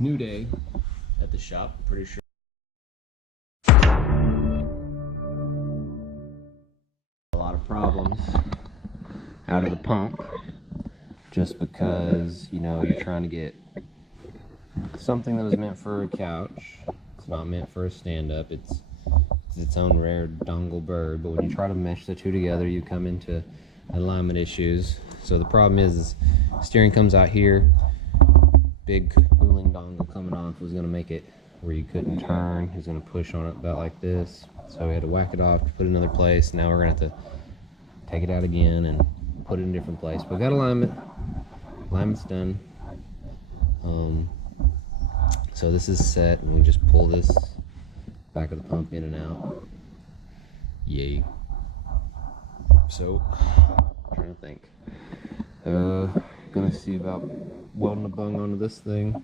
New day at the shop, pretty sure. A lot of problems out of the pump just because, you know, you're trying to get something that was meant for a couch. It's not meant for a stand-up. It's its own rare dongle bird, but when you try to mesh the two together, you come into alignment issues. So the problem is steering comes out here, big cooling dongle coming off was going to make it where you couldn't turn. He's going to push on it about like this, so we had to whack it off, put it in another place. Now we're going to have to take it out again and put it in a different place, but got alignment. Alignment's done. So this is set, and we just pull this back of the pump in and out. Yay. So I'm trying to think, gonna see about welding a bung onto this thing,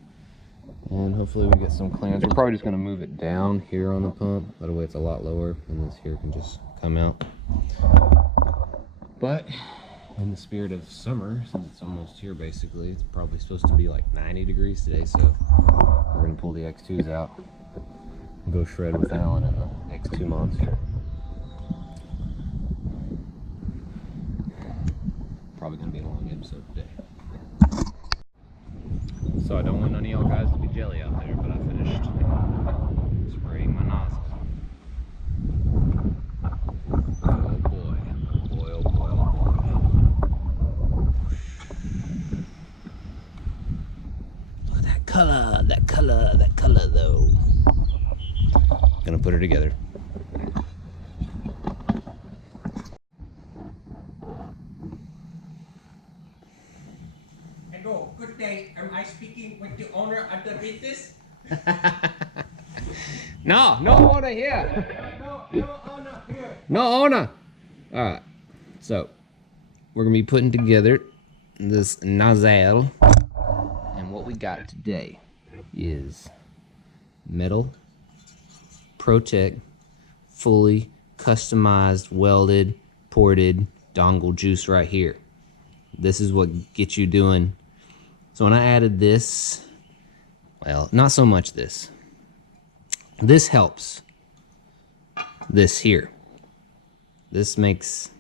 and hopefully we get some clearance. We're probably just gonna move it down here on the pump, that way it's a lot lower and this here can just come out. But in the spirit of summer, since it's almost here basically, it's probably supposed to be like 90 degrees today, so we're gonna pull the X2s out and go shred with Alan in the X2 Monster. Probably gonna be a long episode today. So I don't want none of y'all guys to be jelly out there, but I finished spraying my nozzle. Oh boy, boy, oh boy, oh boy. Look at that color, that color, that color though. Gonna put her together. Hello, good day. Am I speaking with the owner of the business? No owner here. No owner here. No owner. All right. So we're gonna be putting together this nozzle, and what we got today is metal Protect fully customized welded ported dongle juice right here. This is what gets you doing. So when I added this, well, not so much this. This helps. This here. This makes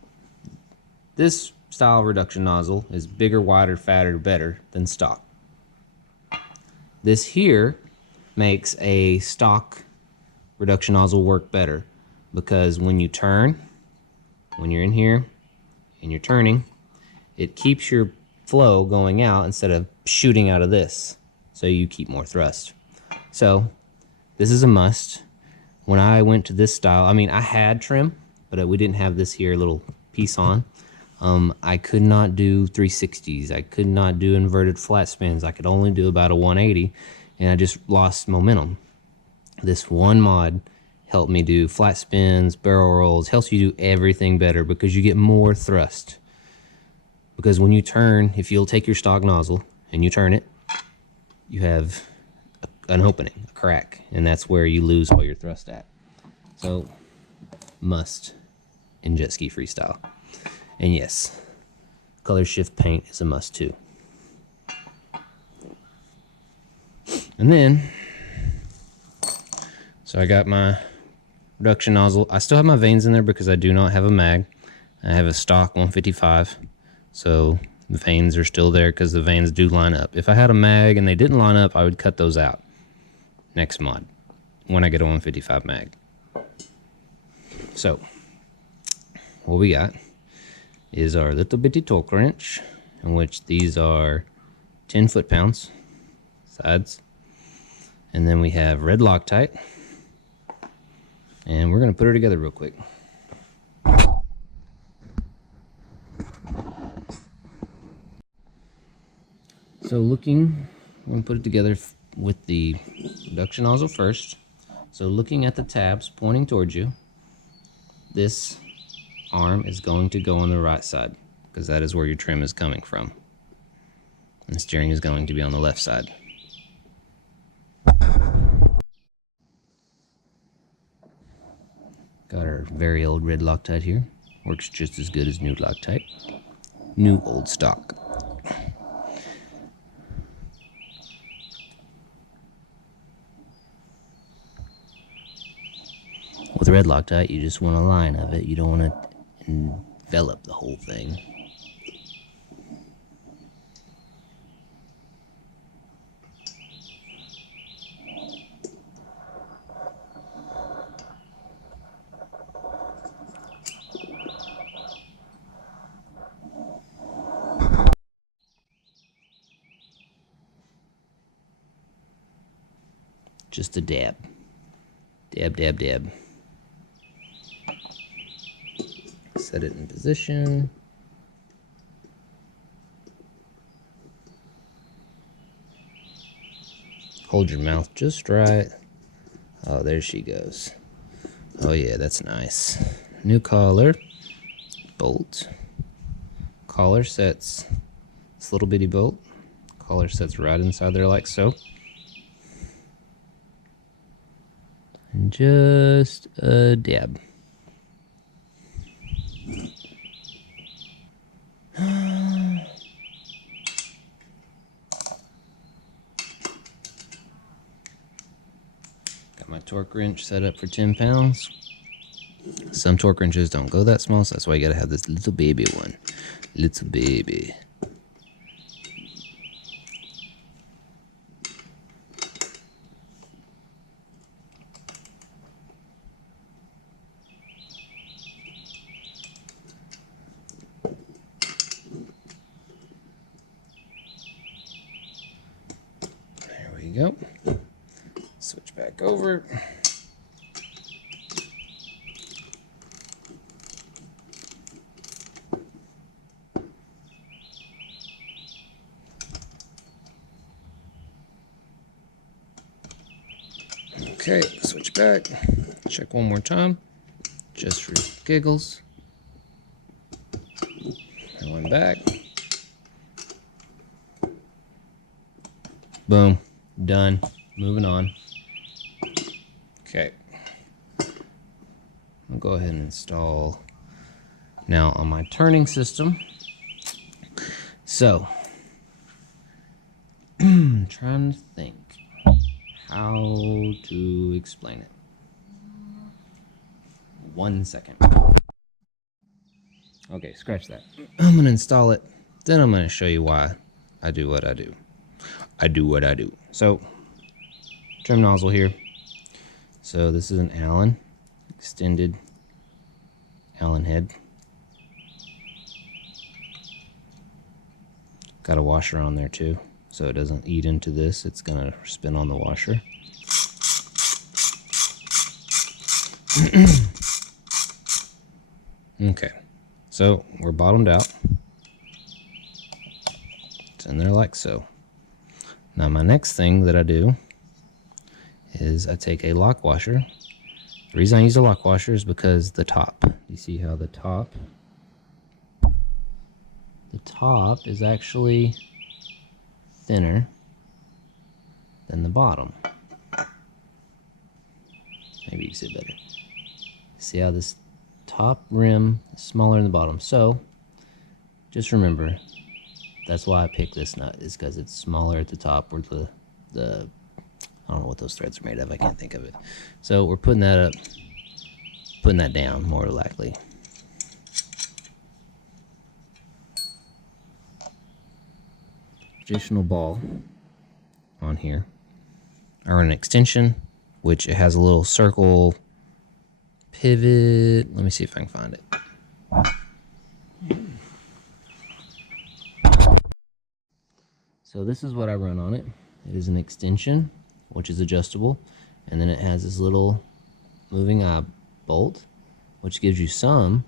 this style reduction nozzle is bigger, wider, fatter, better than stock. This here makes a stock reduction nozzle work better because when you turn, when you're in here and you're turning, it keeps your flow going out instead of shooting out of this, so you keep more thrust. So this is a must. When I went to this style, I mean, I had trim, but we didn't have this here little piece on. I could not do 360s. I could not do inverted flat spins. I could only do about a 180, and I just lost momentum. This one mod helped me do flat spins, barrel rolls, helps you do everything better because you get more thrust. Because when you turn, if you'll take your stock nozzle and you turn it, you have an opening, a crack, and that's where you lose all your thrust at. So, must in jet ski freestyle. And yes, color shift paint is a must too. And then, so I got my reduction nozzle. I still have my vanes in there because I do not have a mag. I have a stock 155. So the vanes are still there because the vanes do line up. If I had a mag and they didn't line up, I would cut those out next mod when I get a 155 mag. So what we got is our little bitty torque wrench, in which these are 10 foot-pounds sides. And then we have red Loctite. And we're going to put her together real quick. So I'm going to put it together with the reduction nozzle first. So looking at the tabs pointing towards you, this arm is going to go on the right side because that is where your trim is coming from. And the steering is going to be on the left side. Got our very old red Loctite here. Works just as good as new Loctite. New old stock. red Loctite, you just want a line of it. You don't want to envelop the whole thing. Just a dab. Dab, dab, dab. Set it in position. Hold your mouth just right. Oh, there she goes. Oh yeah, that's nice. New collar. Bolt. Collar sets. This little bitty bolt. Collar sets right inside there like so. And just a dab. Got my torque wrench set up for 10 pounds. Some torque wrenches don't go that small, so that's why you gotta have this little baby one. Little baby. There we go. Switch back over. Okay, switch back. Check one more time, just for giggles. And one back. Boom. Done. Moving on. Okay. I'll go ahead and install now on my turning system. So, I'm trying to think how to explain it. 1 second. Okay, scratch that. I'm gonna install it, then I'm gonna show you why I do what I do. I do what I do. So, trim nozzle here. So this is an Allen, extended Allen head. Got a washer on there too, so it doesn't eat into this. It's gonna spin on the washer. Okay, so we're bottomed out. It's in there like so. Now my next thing that I do is I take a lock washer. The reason I use a lock washer is because the top. You see how the top is actually thinner than the bottom. Maybe you can see it better. See how this top rim is smaller than the bottom. So just remember, that's why I picked this nut, is because it's smaller at the top where the I don't know what those threads are made of. I can't think of it. So we're putting that up, putting that down more likely. Additional ball on here. I run an extension, which it has a little circle pivot. Let me see if I can find it. So this is what I run on it. It is an extension, which is adjustable, and then it has this little moving eye bolt, which gives you some,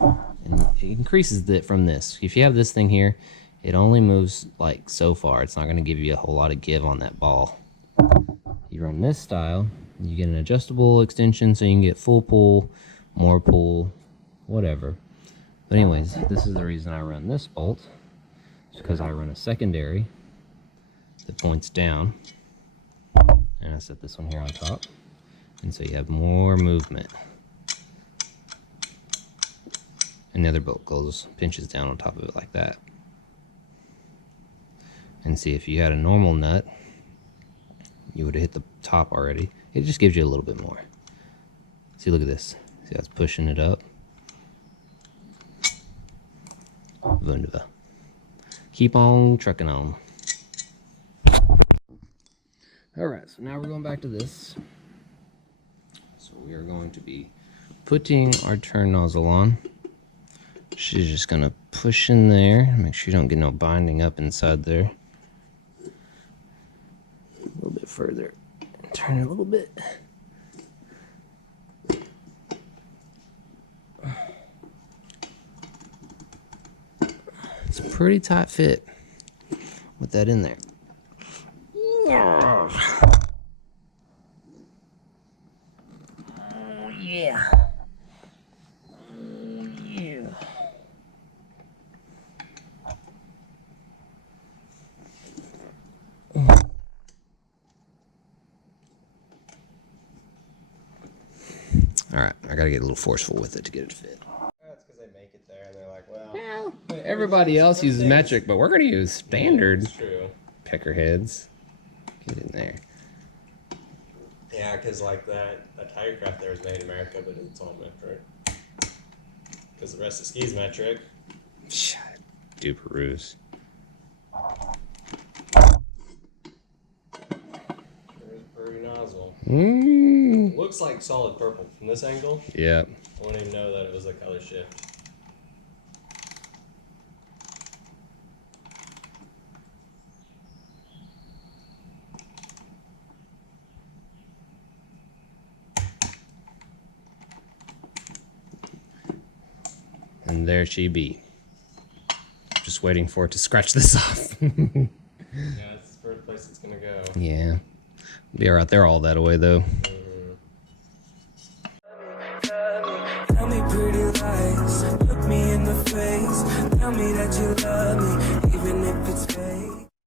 and it increases it from this. If you have this thing here, it only moves like so far. It's not going to give you a whole lot of give on that ball. You run this style, you get an adjustable extension, so you can get full pull, more pull, whatever. But anyways, this is the reason I run this bolt. It's because I run a secondary that points down, and I set this one here on top, and so you have more movement. And the other bolt goes, pinches down on top of it like that. And see, if you had a normal nut, you would have hit the top already. It just gives you a little bit more. See, look at this. See how it's pushing it up? Wunderbar. Keep on trucking on. Alright, so now we're going back to this. So we are going to be putting our turn nozzle on. She's just going to push in there. Make sure you don't get no binding up inside there. A little bit further. Turn it a little bit. It's a pretty tight fit with that in there. Oh, yeah. Oh, yeah. All right, I gotta get a little forceful with it to get it to fit. That's because they make it there and they're like, well, Everybody else uses metric, but we're gonna use standard. That's true. Peckerheads. Get in there. Yeah, because like that tire craft there was made in America, but it's all metric. Because the rest of ski's metric. Duperoos. There's a pretty nozzle. Mm. Looks like solid purple from this angle. Yeah. I wouldn't even know that it was a color shift. And there she be. Just waiting for it to scratch this off. Yeah, it's the first place it's gonna go. Yeah. Be alright, they're all that way though. Tell me pretty lies, look me in the face. Tell me that you love me.